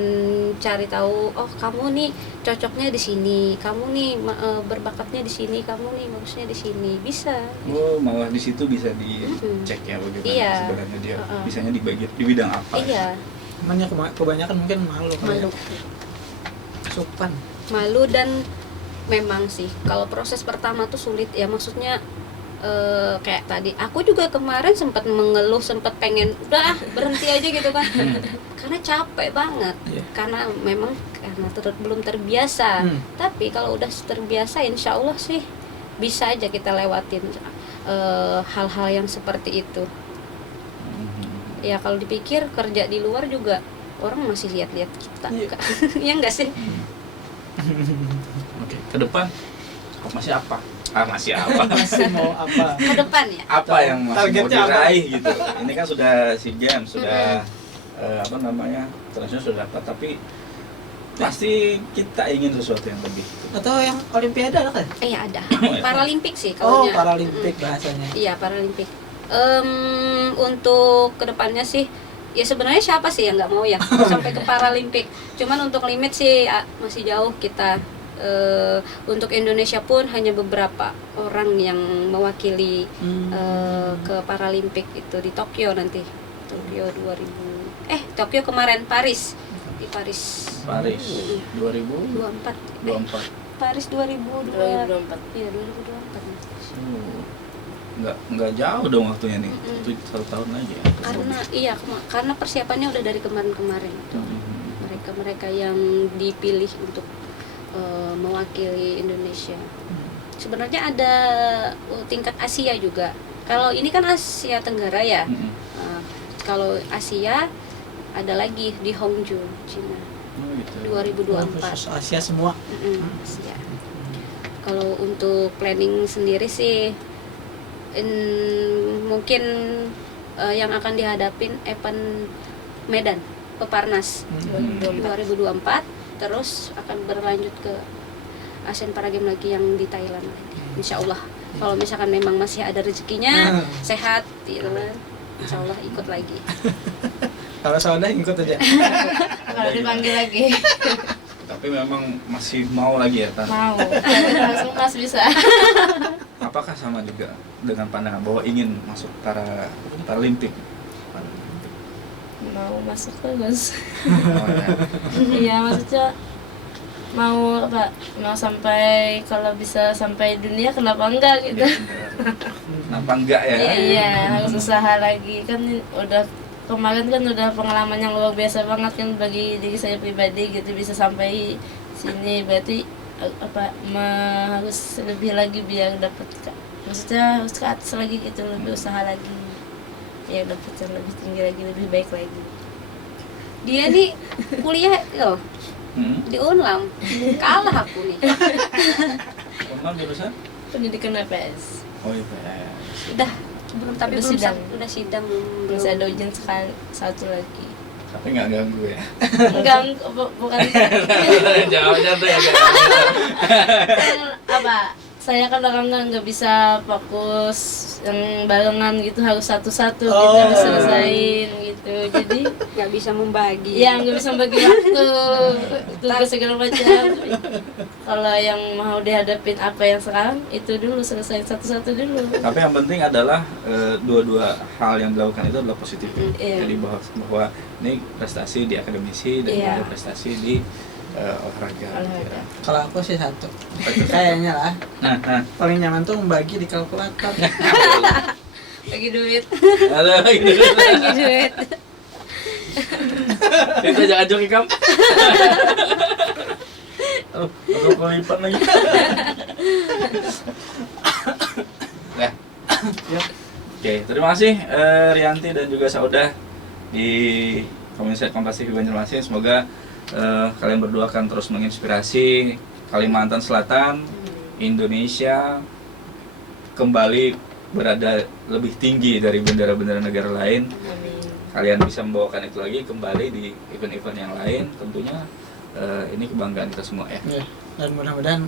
cari tahu, oh kamu nih cocoknya di sini, kamu nih berbakatnya di sini, kamu nih bagusnya di sini, bisa. Oh, malah di situ bisa dicek ya bagaimana Iya. sebenarnya dia bisanya di bidang apa. Iya. Namanya kebanyakan mungkin malu. Malu. Supan. Malu, dan memang sih kalau proses pertama tuh sulit ya, maksudnya kayak tadi aku juga kemarin sempat mengeluh, sempat pengen udah berhenti aja gitu kan. Karena capek banget. Iya. Karena memang belum terbiasa. Tapi kalau udah terbiasa insya Allah sih bisa aja kita lewatin hal-hal yang seperti itu. Ya kalau dipikir kerja di luar juga orang masih lihat-lihat kita. Iya. Ya enggak sih? Oke, ke depan masih apa? Masih apa? Masih mau apa? Ke depan ya. Apa yang masih mau Targetnya apa? diraih gitu? Ini kan sudah SEA Games, sudah apa namanya, internasional sudah dapat, tapi pasti kita ingin sesuatu yang lebih. Atau yang Olimpiade ada kan? Iya ada. Oh, ya. Paralimpik sih Oh, kalau Paralimpik bahasanya. Iya Paralimpik. Untuk kedepannya sih, ya sebenarnya siapa sih yang nggak mau ya sampai ke Paralimpik. Cuman untuk limit sih masih jauh kita. Untuk Indonesia pun hanya beberapa orang yang mewakili ke Paralimpik itu di Tokyo nanti. Tokyo 2000. Tokyo kemarin Paris. Di Paris. Paris 24. 2024. Paris 2024. Iya 2024. Nggak jauh dong waktunya nih. Itu 1 tahun lagi ya. Karena persiapannya udah dari kemarin-kemarin. Mereka yang dipilih untuk mewakili Indonesia. Sebenarnya ada tingkat Asia juga. Kalau ini kan Asia Tenggara ya. Kalau Asia ada lagi di Hongju, Cina. Gitu. 2024. Khusus Asia semua. Asia. Kalau untuk planning sendiri sih mungkin yang akan dihadapin event Medan, Peparnas 2024. Terus akan berlanjut ke Asian Para Games lagi yang di Thailand. Insya Allah kalau misalkan memang masih ada rezekinya, sehat gitu kan, insya Allah ikut lagi. Kalau Sauda ikut aja. Kalau dipanggil lagi. Tapi memang masih mau lagi ya, Tan? Mau. Langsung pas bisa. Apakah sama juga dengan pandangan bahwa ingin masuk Paralimpik? Mau masuk terus. Oh, ya. Iya, maksudnya mau apa? Mau sampai, kalau bisa sampai dunia kenapa enggak gitu. Kenapa enggak ya? Iya, harus usaha lagi. Kan udah kemarin kan udah pengalaman yang luar biasa banget kan bagi diri saya pribadi gitu, bisa sampai sini. Berarti harus lebih lagi biar dapat, maksudnya harus ke atas lagi gitu, lebih usaha lagi ya, dapat yang lebih tinggi lagi, lebih baik lagi. Dia nih kuliah loh di Unlam, kalah aku nih. Unlam jurusan? Pendidikan APS. Oh iya, PS. Udah Udah sidang. Udah sidang Masih ada ujian satu lagi. Tapi nggak ganggu ya? Enggak, bukan. Jawabnya tuh ya. Apa? Saya kan orang nggak bisa fokus yang barengan gitu, harus satu-satu gitu diselesain gitu. Jadi nggak bisa membagi. ya nggak bisa bagi waktu tugas segala macam. Kalau yang mau dihadapin apa yang sekarang itu dulu, selesai satu-satu dulu. Tapi yang penting adalah dua-dua hal yang dilakukan itu adalah positif. Iya. Jadi bahwa ini prestasi di akademisi dan Iya. juga prestasi di olahraga. Olahraga. Kalau aku sih satu. Kayaknya lah. Nah. Paling nyaman tuh membagi di kalkulator. Bagi duit. Ada gitu. Bagi duit. Kita jangan joki kamu. Aduh, aku kelipan lagi. Ya. Oke, terima kasih Rianti dan juga Sauda di Komunitas Kompas TV Banjarmasin. Semoga kalian berdua akan terus menginspirasi Kalimantan Selatan, Indonesia kembali berada lebih tinggi dari bendera-bendera negara lain. Amin. Kalian bisa membawakan itu lagi kembali di event-event yang lain. Tentunya ini kebanggaan kita semua ya. Ya, dan mudah-mudahan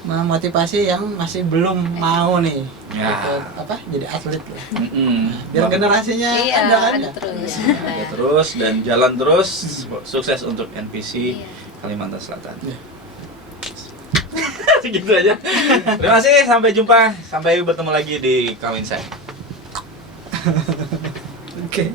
memotivasi yang masih belum mau nih Ya. jadi atlet lah. Biar Bang- generasinya Iya, ada terus. Ya, terus dan jalan terus. Sukses untuk NPC Iya. Kalimantan Selatan. Ya. Segitu aja. Terima kasih, sampai jumpa, sampai bertemu lagi di Kawin Saya. Oke.